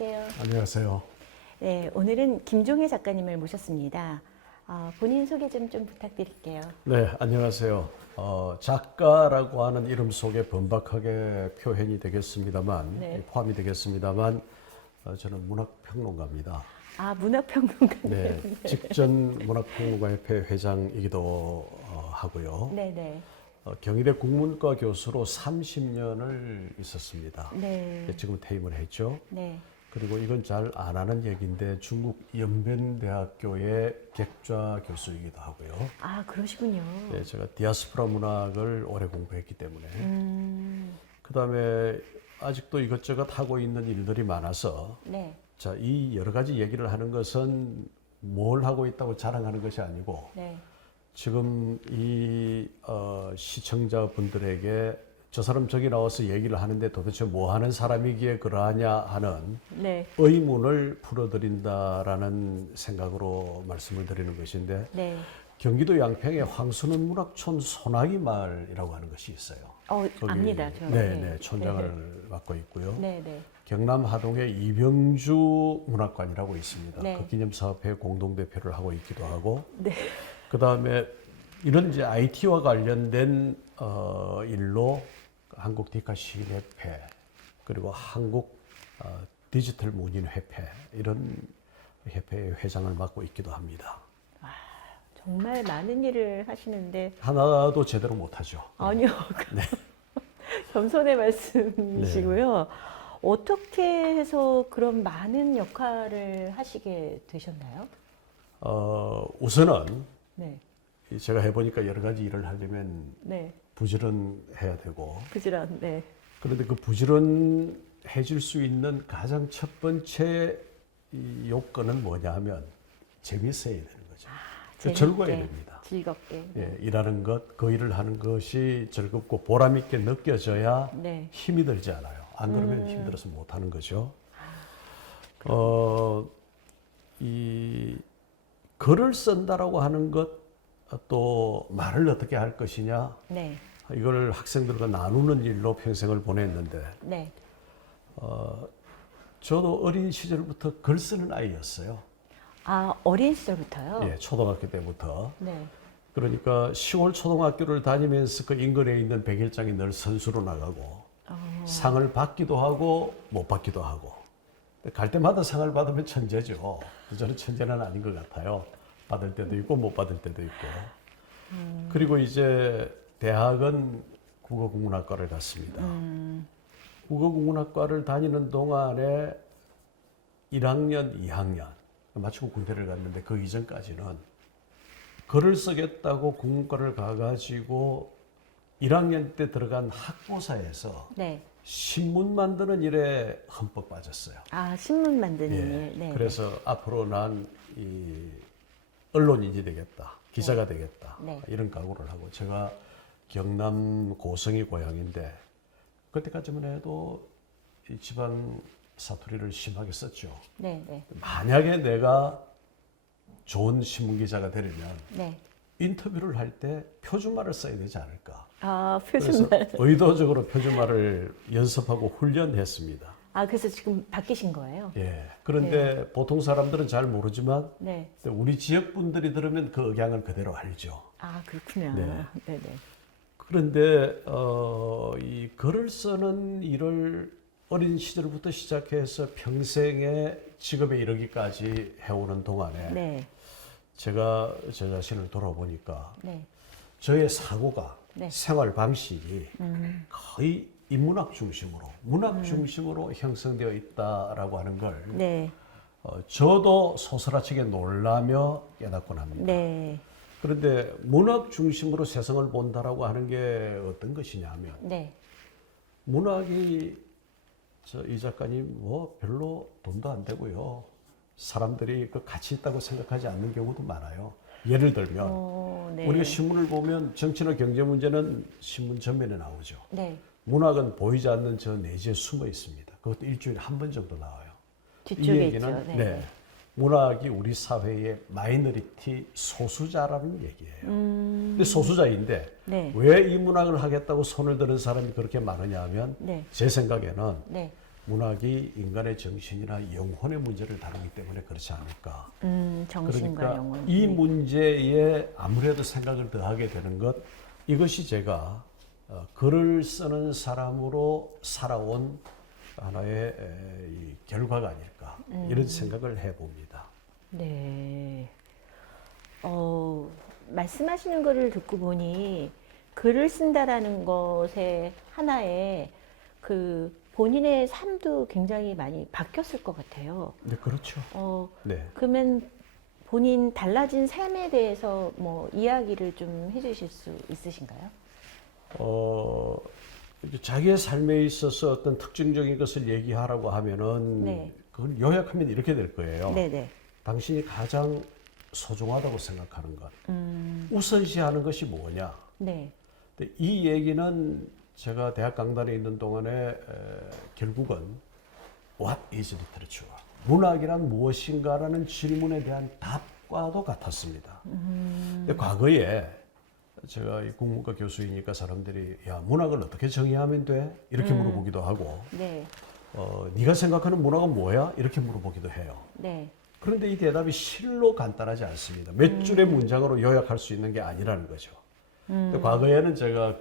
안녕하세요. 안녕하세요. 네, 오늘은 김종혜 작가님을 모셨습니다. 본인 소개 좀 부탁드릴게요. 네, 안녕하세요. 작가라고 하는 이름 속에 번박하게 표현이 되겠습니다만, 네. 포함이 되겠습니다만, 저는 문학평론가입니다. 문학평론가님. 네, 직전 문학평론가협회 회장이기도 하고요. 네네. 경희대 국문과 교수로 30년을 있었습니다. 네. 지금 퇴임을 했죠. 네. 그리고 이건 잘 안 하는 얘기인데 중국 연변대학교의 객좌 교수이기도 하고요. 그러시군요. 네, 제가 디아스포라 문학을 오래 공부했기 때문에 그다음에 아직도 이것저것 하고 있는 일들이 많아서 네. 자, 이 여러 가지 얘기를 하는 것은 뭘 하고 있다고 자랑하는 것이 아니고 네. 지금 이 시청자분들에게 저 사람 저기 나와서 얘기를 하는데 도대체 뭐 하는 사람이기에 그러하냐 하는 네. 의문을 풀어드린다라는 생각으로 말씀을 드리는 것인데 네. 경기도 양평에 황순원 문학촌 소나기 마을이라고 하는 것이 있어요. 거기, 압니다. 저. 네, 촌장을 맡고 있고요. 네네. 경남 하동에 이병주 문학관이라고 있습니다. 네. 그 기념사업회 공동대표를 하고 있기도 하고 네. 그다음에 이런 이제 IT와 관련된 일로 한국 디카 시인협회 그리고 한국 디지털 문인협회 이런 협회의 회장을 맡고 있기도 합니다. 정말 많은 일을 하시는데 하나도 제대로 못하죠. 아니요. 겸손의 말씀이시고요. 어떻게 해서 그런 많은 역할을 하시게 되셨나요? 우선은 네. 제가 해보니까 여러 가지 일을 하려면 네. 부지런해야 되고 부지런. 네. 그런데 그 부지런해질 수 있는 가장 첫 번째 이 요건은 뭐냐 하면 재미있어야 되는 거죠. 즐거워야 됩니다. 즐겁게. 예, 일하는 것, 그 일을 하는 것이 즐겁고 보람 있게 느껴져야 네. 힘이 들지 않아요. 안 그러면 힘들어서 못 하는 거죠. 이 글을 쓴다라고 하는 것, 또 말을 어떻게 할 것이냐, 네. 이걸 학생들과 나누는 일로 평생을 보냈는데, 네. 저도 어린 시절부터 글 쓰는 아이였어요. 어린 시절부터요? 예, 초등학교 때부터. 네. 그러니까 시골 초등학교를 다니면서 그 인근에 있는 백일장에 늘 선수로 나가고 상을 받기도 하고 못 받기도 하고 갈 때마다 상을 받으면 천재죠. 저는 천재는 아닌 것 같아요. 받을 때도 있고 못 받을 때도 있고. 그리고 이제 대학은 국어국문학과를 갔습니다. 국어국문학과를 다니는 동안에 1학년, 2학년 마치고 군대를 갔는데 그 이전까지는 글을 쓰겠다고 국문과를 가가지고 1학년 때 들어간 학고사에서 네. 신문 만드는 일에 흠뻑 빠졌어요. 신문 만드는 예, 일. 네. 그래서 앞으로 난 이 언론인이 되겠다, 기자가 되겠다 네. 이런 각오를 하고 제가 경남 고성이 고향인데 그때까지만 해도 이 지방 사투리를 심하게 썼죠. 네. 네. 만약에 내가 좋은 신문 기자가 되려면 네. 인터뷰를 할 때 표준말을 써야 되지 않을까. 표준말. 그래서 의도적으로 표준말을 연습하고 훈련했습니다. 그래서 지금 바뀌신 거예요? 예. 그런데 보통 사람들은 잘 모르지만 네. 우리 지역 분들이 들으면 그 억양을 그대로 알죠. 그렇군요. 네. 네. 네. 그런데 이 글을 쓰는 일을 어린 시절부터 시작해서 평생의 직업에 이르기까지 해오는 동안에 네. 제가 제 자신을 돌아보니까 네. 저의 사고가 네. 생활 방식이 거의 인문학 중심으로 문학 중심으로 형성되어 있다라고 하는 걸 네. 저도 소스라치게 놀라며 깨닫곤 합니다. 네. 그런데 문학 중심으로 세상을 본다라고 하는 게 어떤 것이냐 하면 네. 문학이 이 작가님 뭐 별로 돈도 안 되고요. 사람들이 그 가치 있다고 생각하지 않는 경우도 많아요. 예를 들면 네. 우리가 신문을 보면 정치나 경제 문제는 신문 전면에 나오죠. 네. 문학은 보이지 않는 저 내지에 숨어 있습니다. 그것도 일주일에 한 번 정도 나와요. 뒤쪽에 이 얘기는 있죠. 네. 문학이 우리 사회의 마이너리티 소수자라는 얘기예요. 근데 소수자인데 네. 왜 이 문학을 하겠다고 손을 드는 사람이 그렇게 많으냐 하면 네. 제 생각에는 네. 문학이 인간의 정신이나 영혼의 문제를 다루기 때문에 그렇지 않을까. 정신과 그러니까 영혼. 이 네. 문제에 아무래도 생각을 더하게 되는 것, 이것이 제가 글을 쓰는 사람으로 살아온 하나의 이 결과가 아닐까 이런 생각을 해봅니다. 네. 말씀하시는 거를 듣고 보니 글을 쓴다라는 것에 하나의 그 본인의 삶도 굉장히 많이 바뀌었을 것 같아요. 네, 그렇죠. 네. 그러면 본인 달라진 삶에 대해서 뭐 이야기를 좀 해주실 수 있으신가요? 이제 자기의 삶에 있어서 어떤 특징적인 것을 얘기하라고 하면은 네. 그걸 요약하면 이렇게 될 거예요. 네네. 당신이 가장 소중하다고 생각하는 것, 우선시하는 것이 뭐냐. 네. 근데 이 얘기는 제가 대학 강단에 있는 동안에 결국은 What is literature? 문학이란 무엇인가라는 질문에 대한 답과도 같았습니다. 근데 과거에 제가 이 국문과 교수이니까 사람들이 야, 문학을 어떻게 정의하면 돼? 이렇게 물어보기도 하고 네. 네가 생각하는 문학은 뭐야? 이렇게 물어보기도 해요. 네. 그런데 이 대답이 실로 간단하지 않습니다. 몇 줄의 문장으로 요약할 수 있는 게 아니라는 거죠. 근데 과거에는 제가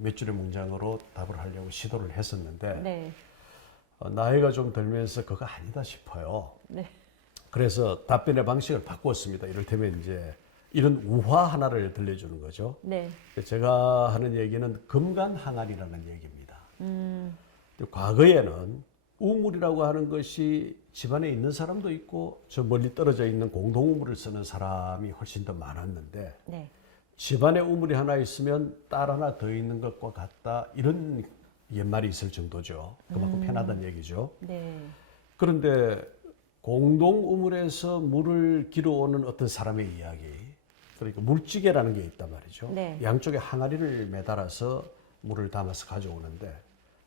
몇 줄의 문장으로 답을 하려고 시도를 했었는데 네. 나이가 좀 들면서 그거 아니다 싶어요. 네. 그래서 답변의 방식을 바꾸었습니다. 이를테면 이제 이런 우화 하나를 들려주는 거죠. 네. 제가 하는 얘기는 금간항아리라는 얘기입니다. 근데 과거에는 우물이라고 하는 것이 집안에 있는 사람도 있고 저 멀리 떨어져 있는 공동우물을 쓰는 사람이 훨씬 더 많았는데 네. 집안에 우물이 하나 있으면 딸 하나 더 있는 것과 같다 이런 옛말이 있을 정도죠. 그만큼 편하다는 얘기죠. 네. 그런데 공동우물에서 물을 길어오는 어떤 사람의 이야기, 그러니까 물찌개라는 게 있단 말이죠. 네. 양쪽에 항아리를 매달아서 물을 담아서 가져오는데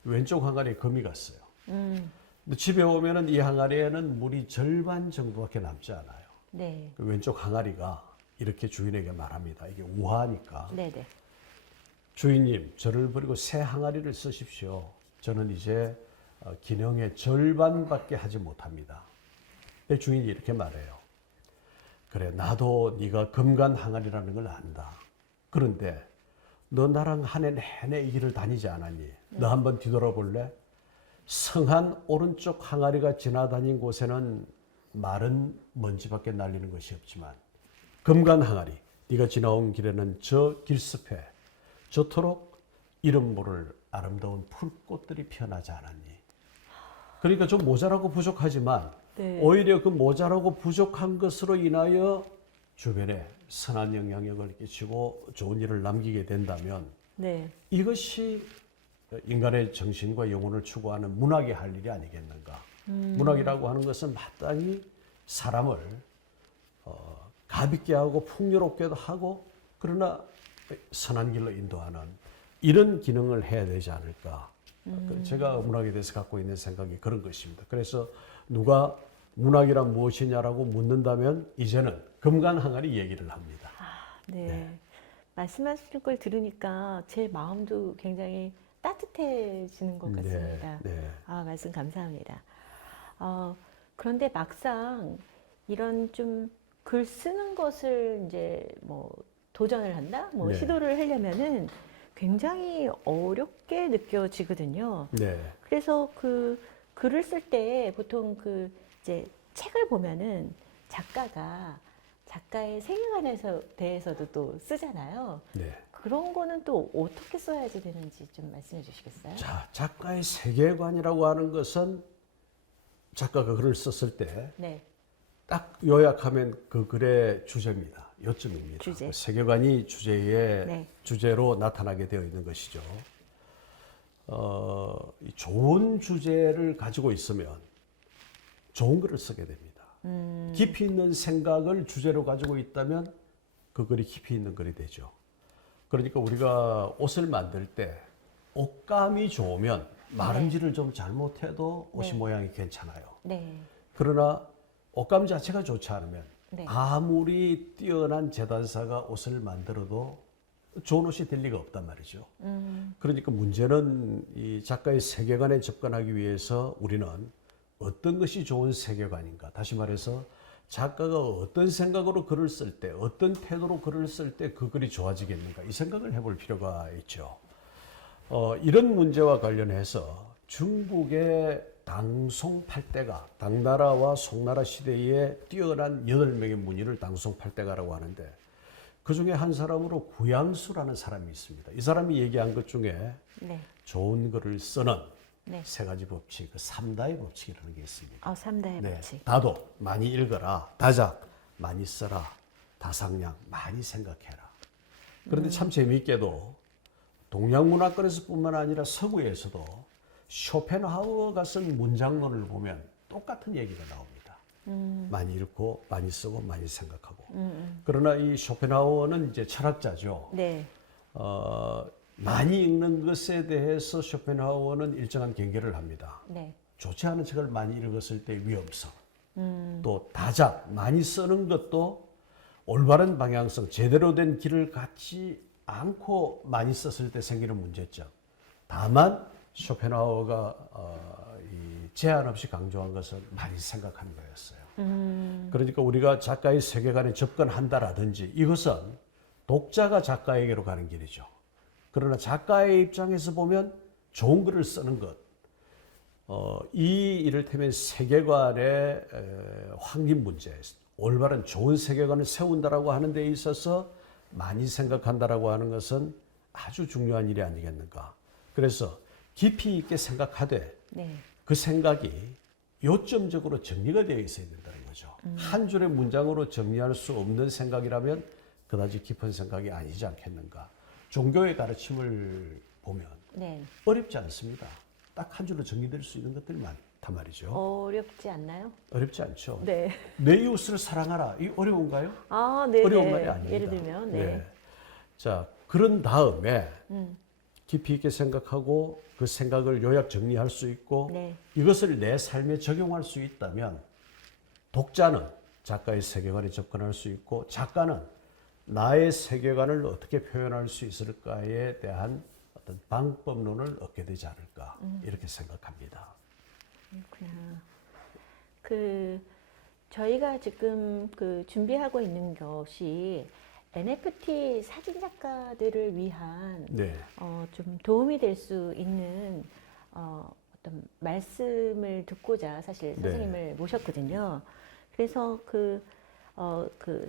왼쪽 항아리에 금이 갔어요. 근데 집에 오면은 이 항아리에는 물이 절반 정도밖에 남지 않아요. 네. 그 왼쪽 항아리가 이렇게 주인에게 말합니다. 이게 우화니까. 네네. 주인님, 저를 버리고 새 항아리를 쓰십시오. 저는 이제 기능의 절반밖에 하지 못합니다. 주인이 이렇게 말해요. 그래, 나도 네가 금간 항아리라는 걸 안다. 그런데 너 나랑 한 해 내내 이 길을 다니지 않았니? 너 한번 뒤돌아볼래? 성한 오른쪽 항아리가 지나다닌 곳에는 마른 먼지밖에 날리는 것이 없지만 금간 항아리, 네가 지나온 길에는 저 길숲에 저토록 이름 모를 아름다운 풀꽃들이 피어나지 않았니? 그러니까 좀 모자라고 부족하지만 네. 오히려 그 모자라고 부족한 것으로 인하여 주변에 선한 영향력을 끼치고 좋은 일을 남기게 된다면 네. 이것이 인간의 정신과 영혼을 추구하는 문학이 할 일이 아니겠는가. 문학이라고 하는 것은 마땅히 사람을 가볍게 하고 풍요롭게도 하고 그러나 선한 길로 인도하는 이런 기능을 해야 되지 않을까. 제가 문학에 대해서 갖고 있는 생각이 그런 것입니다. 그래서 누가 문학이란 무엇이냐라고 묻는다면 이제는 금간항아리 얘기를 합니다. 네. 네. 말씀하시는 걸 들으니까 제 마음도 굉장히 따뜻해지는 것 같습니다. 네. 말씀 감사합니다. 그런데 막상 이런 좀 글 쓰는 것을 이제 뭐 도전을 한다? 뭐 네. 시도를 하려면은 굉장히 어렵게 느껴지거든요. 네. 그래서 그 글을 쓸 때 보통 이제 책을 보면은 작가의 세계관에서 대해서도 또 쓰잖아요. 네. 그런 거는 또 어떻게 써야지 되는지 좀 말씀해 주시겠어요? 자, 작가의 세계관이라고 하는 것은 작가가 글을 썼을 때 네. 딱 요약하면 그 글의 주제입니다. 요점입니다. 주제. 그 세계관이 주제의 네. 주제로 나타나게 되어 있는 것이죠. 좋은 주제를 가지고 있으면 좋은 글을 쓰게 됩니다. 깊이 있는 생각을 주제로 가지고 있다면 그 글이 깊이 있는 글이 되죠. 그러니까 우리가 옷을 만들 때 옷감이 좋으면 마름질을 좀 잘못해도 옷이 네. 모양이 괜찮아요. 네. 그러나 옷감 자체가 좋지 않으면 네. 아무리 뛰어난 재단사가 옷을 만들어도 좋은 옷이 될 리가 없단 말이죠. 그러니까 문제는 이 작가의 세계관에 접근하기 위해서 우리는 어떤 것이 좋은 세계관인가. 다시 말해서 작가가 어떤 생각으로 글을 쓸 때, 어떤 태도로 글을 쓸 때 그 글이 좋아지겠는가. 이 생각을 해볼 필요가 있죠. 이런 문제와 관련해서 중국의 당송팔대가, 당나라와 송나라 시대에 뛰어난 8명의 문인을 당송팔대가라고 하는데 그 중에 한 사람으로 구양수라는 사람이 있습니다. 이 사람이 얘기한 것 중에 네. 좋은 글을 쓰는 네. 세 가지 법칙, 그 삼다의 법칙이라는 게 있습니다. 삼다의 네. 법칙. 다도 많이 읽어라. 다작 많이 써라. 다상량 많이 생각해라. 그런데 참 재미있게도 동양 문화권에서뿐만 아니라 서구에서도 쇼펜하우어가 쓴 문장론을 보면 똑같은 얘기가 나옵니다. 많이 읽고 많이 쓰고 많이 생각하고. 그러나 이 쇼펜하우어는 이제 철학자죠. 네. 많이 읽는 것에 대해서 쇼펜하우어는 일정한 경계를 합니다. 네. 좋지 않은 책을 많이 읽었을 때 위험성, 또 다작 많이 쓰는 것도 올바른 방향성, 제대로 된 길을 갖지 않고 많이 썼을 때 생기는 문제점. 다만 쇼펜하우어가 이 제한 없이 강조한 것은 많이 생각하는 거였어요. 그러니까 우리가 작가의 세계관에 접근한다라든지 이것은 독자가 작가에게로 가는 길이죠. 그러나 작가의 입장에서 보면 좋은 글을 쓰는 것, 이 이를테면 세계관의 확립 문제, 올바른 좋은 세계관을 세운다라고 하는 데 있어서 많이 생각한다라고 하는 것은 아주 중요한 일이 아니겠는가. 그래서 깊이 있게 생각하되 네. 그 생각이 요점적으로 정리가 되어 있어야 된다는 거죠. 한 줄의 문장으로 정리할 수 없는 생각이라면 그다지 깊은 생각이 아니지 않겠는가. 종교의 가르침을 보면 네. 어렵지 않습니다. 딱 한 줄로 정리될 수 있는 것들이 많단 말이죠. 어렵지 않나요? 어렵지 않죠. 네. 내 이웃을 사랑하라. 이 어려운가요? 네. 어려운 말이 아닙니다. 예를 들면, 네. 자, 그런 다음에 깊이 있게 생각하고 그 생각을 요약 정리할 수 있고 네. 이것을 내 삶에 적용할 수 있다면 독자는 작가의 세계관에 접근할 수 있고 작가는 나의 세계관을 어떻게 표현할 수 있을까에 대한 어떤 방법론을 얻게 되지 않을까 이렇게 생각합니다. 그렇구나. 저희가 지금 준비하고 있는 것이 NFT 사진 작가들을 위한 네. 좀 도움이 될 수 있는 어떤 말씀을 듣고자 사실 선생님을 모셨거든요. 그래서 그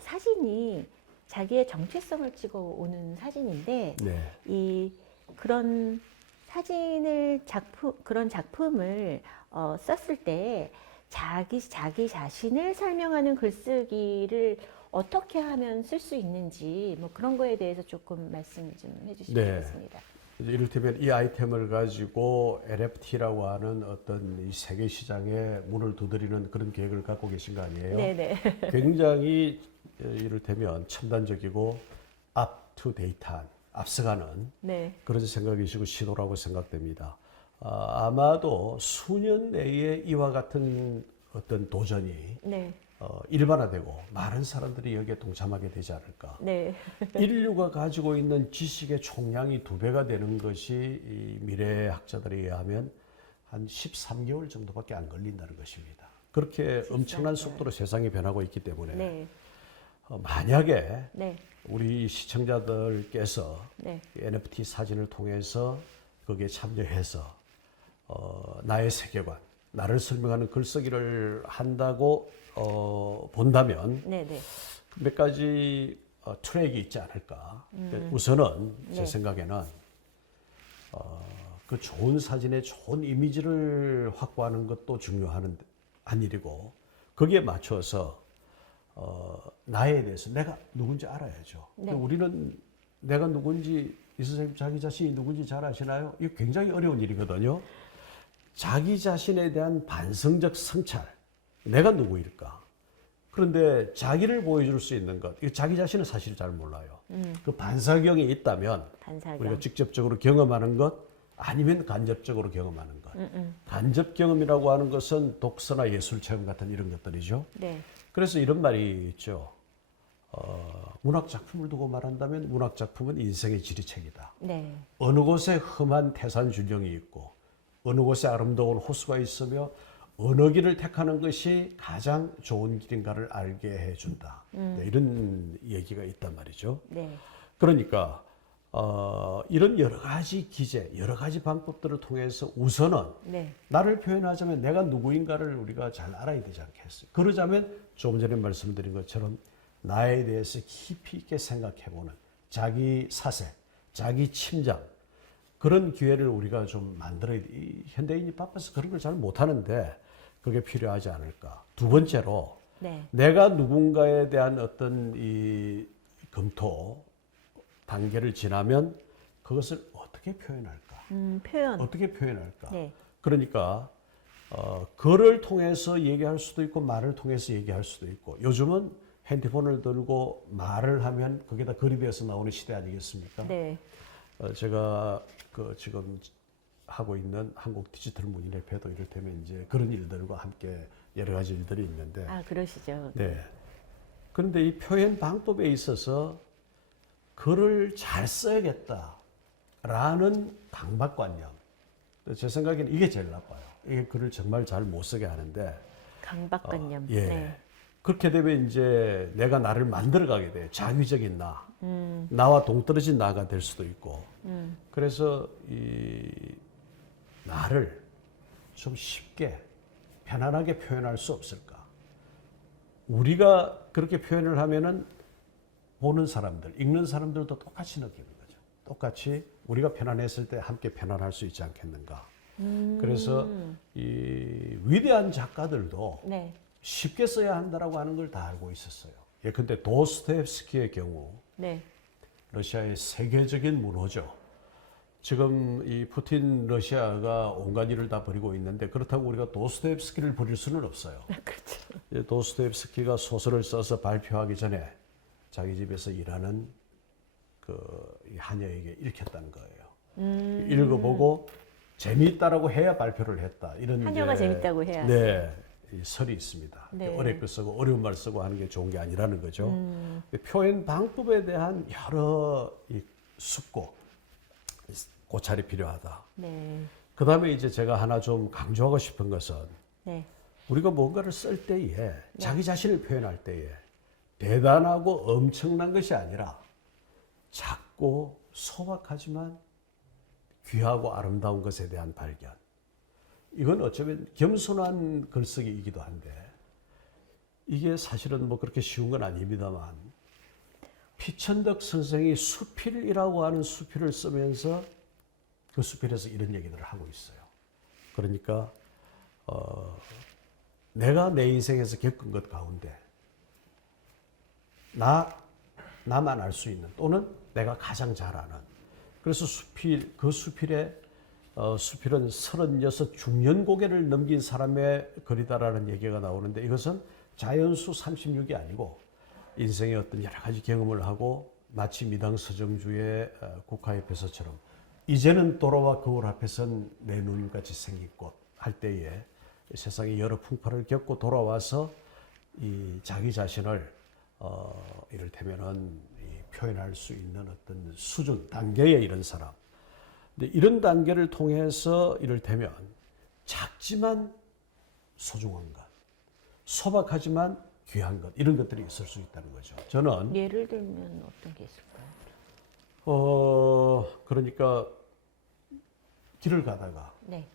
사진이 자기의 정체성을 찍어 오는 사진인데 네. 그런 그런 작품을 썼을 때 자기 자신을 설명하는 글쓰기를 어떻게 하면 쓸 수 있는지 뭐 그런 거에 대해서 조금 말씀 좀 해주시면 좋겠습니다. 이를테면 이 아이템을 가지고 NFT라고 하는 어떤 이 세계 시장에 문을 두드리는 그런 계획을 갖고 계신 거 아니에요? 네네. 굉장히 이를테면 첨단적이고 up-to-date한 앞서가는 네. 그런 생각이시고 시도라고 생각됩니다. 아마도 수년 내에 이와 같은 어떤 도전이 네. 일반화되고 많은 사람들이 여기에 동참하게 되지 않을까. 네. 인류가 가지고 있는 지식의 총량이 2배가 되는 것이 이 미래학자들에 의하면 한 13개월 정도밖에 안 걸린다는 것입니다. 그렇게 엄청난 속도로 세상이 변하고 있기 때문에 네. 만약에 네. 우리 시청자들께서 네. NFT 사진을 통해서 거기에 참여해서 나의 세계관, 나를 설명하는 글쓰기를 한다고 본다면 네네. 몇 가지 트랙이 있지 않을까. 우선은 제 네. 생각에는 그 좋은 사진의 좋은 이미지를 확보하는 것도 중요한 일이고 거기에 맞춰서 나에 대해서 내가 누군지 알아야죠. 네. 우리는 내가 누군지 이 선생님 자기 자신이 누군지 잘 아시나요? 이거 굉장히 어려운 일이거든요. 자기 자신에 대한 반성적 성찰. 내가 누구일까? 그런데 자기를 보여줄 수 있는 것, 자기 자신은 사실 잘 몰라요. 그 반사경이 있다면 반사경. 우리가 직접적으로 경험하는 것, 아니면 간접적으로 경험하는 것. 간접 경험이라고 하는 것은 독서나 예술 체험 같은 이런 것들이죠. 네. 그래서 이런 말이 있죠. 문학 작품을 두고 말한다면 문학 작품은 인생의 지리책이다. 네. 어느 곳에 험한 태산 줄령이 있고 어느 곳에 아름다운 호수가 있으며 어느 길을 택하는 것이 가장 좋은 길인가를 알게 해준다. 네, 이런 얘기가 있단 말이죠. 네. 그러니까 이런 여러 가지 기제, 여러 가지 방법들을 통해서 우선은 네. 나를 표현하자면 내가 누구인가를 우리가 잘 알아야 되지 않겠어요? 그러자면 조금 전에 말씀드린 것처럼 나에 대해서 깊이 있게 생각해보는 자기 사색, 자기 침장 그런 기회를 우리가 좀 만들어야 돼. 이 현대인이 바빠서 그런 걸 잘 못하는데 그게 필요하지 않을까. 두 번째로 네. 내가 누군가에 대한 어떤 이 검토 단계를 지나면 그것을 어떻게 표현할까? 표현. 어떻게 표현할까? 네. 그러니까 글을 통해서 얘기할 수도 있고 말을 통해서 얘기할 수도 있고 요즘은 핸드폰을 들고 말을 하면 그게 다 글이 되어서 나오는 시대 아니겠습니까? 네. 제가 그 지금 하고 있는 한국 디지털 문인협회도 이를테면 이제 그런 일들과 함께 여러 가지 일들이 있는데 아, 그러시죠. 네. 그런데 이 표현 방법에 있어서 글을 잘 써야겠다라는 강박관념. 제 생각에는 이게 제일 나빠요. 이게 글을 정말 잘 못 쓰게 하는데. 강박관념. 예. 네. 그렇게 되면 이제 내가 나를 만들어가게 돼요. 자기적인 나. 나와 동떨어진 나가 될 수도 있고. 그래서 이 나를 좀 쉽게 편안하게 표현할 수 없을까? 우리가 그렇게 표현을 하면은 보는 사람들, 읽는 사람들도 똑같이 느끼는 거죠. 똑같이 우리가 편안했을 때 함께 편안할 수 있지 않겠는가. 그래서 이 위대한 작가들도 네. 쉽게 써야 한다라고 하는 걸 다 알고 있었어요. 예컨대 도스토옙스키의 경우 네. 러시아의 세계적인 문호죠. 지금 이 푸틴 러시아가 온갖 일을 다 벌이고 있는데 그렇다고 우리가 도스토옙스키를 버릴 수는 없어요. 그렇죠. 도스토옙스키가 소설을 써서 발표하기 전에 자기 집에서 일하는 그 하녀에게 읽혔다는 거예요. 읽어보고 재미있다라고 해야 발표를 했다. 이런 하녀가 이제, 재밌다고 해야. 네, 이 설이 있습니다. 네. 어렵게 쓰고 어려운 말 쓰고 하는 게 좋은 게 아니라는 거죠. 표현 방법에 대한 여러 이 숙고, 고찰이 필요하다. 네. 그 다음에 이제 제가 하나 좀 강조하고 싶은 것은 네. 우리가 뭔가를 쓸 때에 자기 자신을 표현할 때에 대단하고 엄청난 것이 아니라 작고 소박하지만 귀하고 아름다운 것에 대한 발견. 이건 어쩌면 겸손한 글쓰기이기도 한데 이게 사실은 뭐 그렇게 쉬운 건 아닙니다만 피천덕 선생이 수필이라고 하는 수필을 쓰면서 그 수필에서 이런 얘기들을 하고 있어요. 그러니까 내가 내 인생에서 겪은 것 가운데 나만 알 수 있는 또는 내가 가장 잘 아는 그래서 그 수필에 수필은 36 중년 고개를 넘긴 사람의 글이다라는 얘기가 나오는데 이것은 자연수 36이 아니고 인생의 어떤 여러 가지 경험을 하고 마치 미당 서정주의 국화잎에서처럼 이제는 돌아와 거울 앞에선 내 누님같이 생긴 꽃 할 때에 세상의 여러 풍파를 겪고 돌아와서 이 자기 자신을 이를테면은 표현할 수 있는 어떤 수준, 단계에 이른 사람. 근데 이런 단계를 통해서 이를테면 작지만 소중한 것, 소박하지만 귀한 것, 이런 것들이 있을 수 있다는 거죠. 저는 예를 들면 어떤 게 있을까요? 그러니까 길을 가다가 네.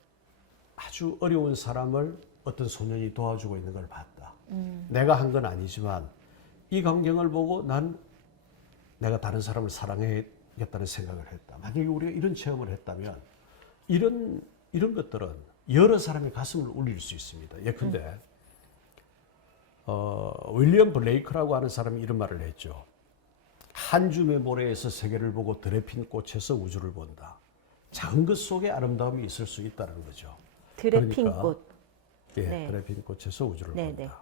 아주 어려운 사람을 어떤 소년이 도와주고 있는 걸 봤다. 내가 한 건 아니지만 이 광경을 보고 난 내가 다른 사람을 사랑해야겠다는 생각을 했다. 만약에 우리가 이런 체험을 했다면 이런 것들은 여러 사람의 가슴을 울릴 수 있습니다. 예컨대 윌리엄 블레이크라고 하는 사람이 이런 말을 했죠. 한 줌의 모래에서 세계를 보고 드레핀 꽃에서 우주를 본다. 작은 것 속에 아름다움이 있을 수 있다는 거죠. 드레핀 그러니까, 꽃. 예, 네. 드레핀 꽃에서 우주를 네, 본다.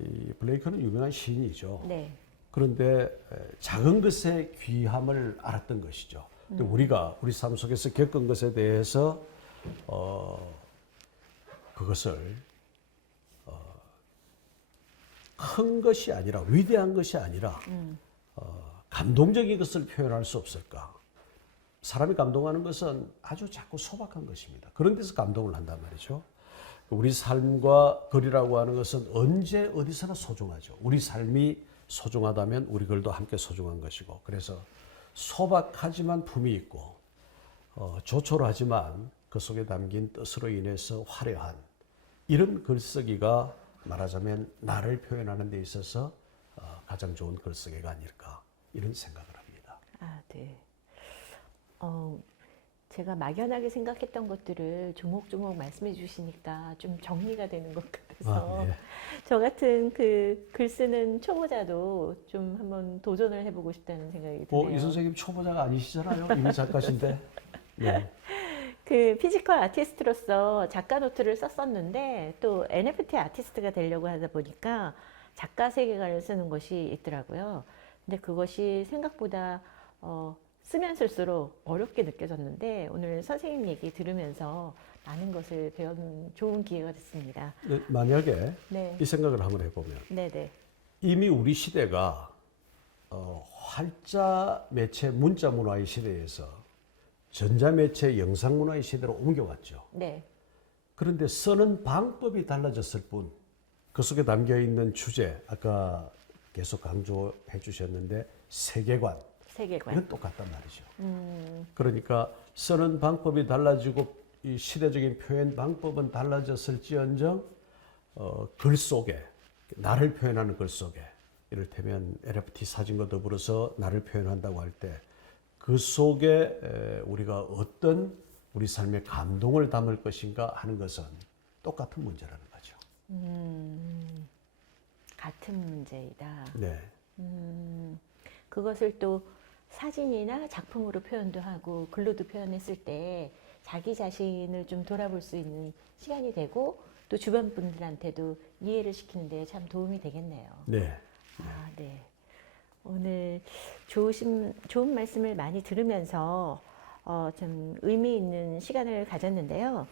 이 블레이크는 유명한 시인이죠. 네. 그런데 작은 것의 귀함을 알았던 것이죠. 근데 우리가 우리 삶 속에서 겪은 것에 대해서 그것을 큰 것이 아니라 위대한 것이 아니라 감동적인 것을 표현할 수 없을까? 사람이 감동하는 것은 아주 작고 소박한 것입니다. 그런 데서 감동을 한단 말이죠. 우리 삶과 거리라고 하는 것은 언제 어디서나 소중하죠. 우리 삶이 소중하다면 우리 글도 함께 소중한 것이고, 그래서 소박하지만 품이 있고 조촐하지만 그 속에 담긴 뜻으로 인해서 화려한 이런 글쓰기가 말하자면 나를 표현하는 데 있어서 가장 좋은 글쓰기가 아닐까 이런 생각을 합니다. 아, 네. 제가 막연하게 생각했던 것들을 조목조목 말씀해 주시니까 좀 정리가 되는 것 같아서 네. 저 같은 그 글 쓰는 초보자도 좀 한번 도전을 해보고 싶다는 생각이 드네요. 이 선생님 초보자가 아니시잖아요. 이미 작가신데. 네. 그 피지컬 아티스트로서 작가 노트를 썼었는데 또 NFT 아티스트가 되려고 하다 보니까 작가 세계관을 쓰는 것이 있더라고요. 근데 그것이 생각보다 쓰면 쓸수록 어렵게 느껴졌는데 오늘 선생님 얘기 들으면서 많은 것을 배운 좋은 기회가 됐습니다. 네, 만약에 네, 이 생각을 한번 해보면 네네, 이미 우리 시대가 활자 매체 문자 문화의 시대에서 전자 매체 영상 문화의 시대로 옮겨왔죠. 네, 그런데 쓰는 방법이 달라졌을 뿐, 그 속에 담겨 있는 주제, 아까 계속 강조해 주셨는데 세계관, 세계관. 이건 똑같단 말이죠. 그러니까 쓰는 방법이 달라지고 이 시대적인 표현 방법은 달라졌을지언정 글 속에 나를 표현하는 글 속에 이를테면 NFT 사진과 더불어서 나를 표현한다고 할 때 그 속에 우리가 어떤 우리 삶의 감동을 담을 것인가 하는 것은 똑같은 문제라는 거죠. 같은 문제이다. 네. 그것을 또 사진이나 작품으로 표현도 하고 글로도 표현했을 때 자기 자신을 좀 돌아볼 수 있는 시간이 되고 또 주변 분들한테도 이해를 시키는 데 참 도움이 되겠네요. 네. 아, 네. 오늘 좋은 말씀을 많이 들으면서 좀 의미 있는 시간을 가졌는데요.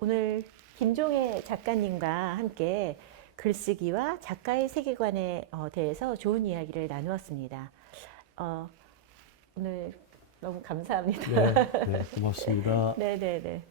오늘 김종혜 작가님과 함께 글쓰기와 작가의 세계관에 대해서 좋은 이야기를 나누었습니다. 오늘 너무 감사합니다. 네, 고맙습니다. 네네네.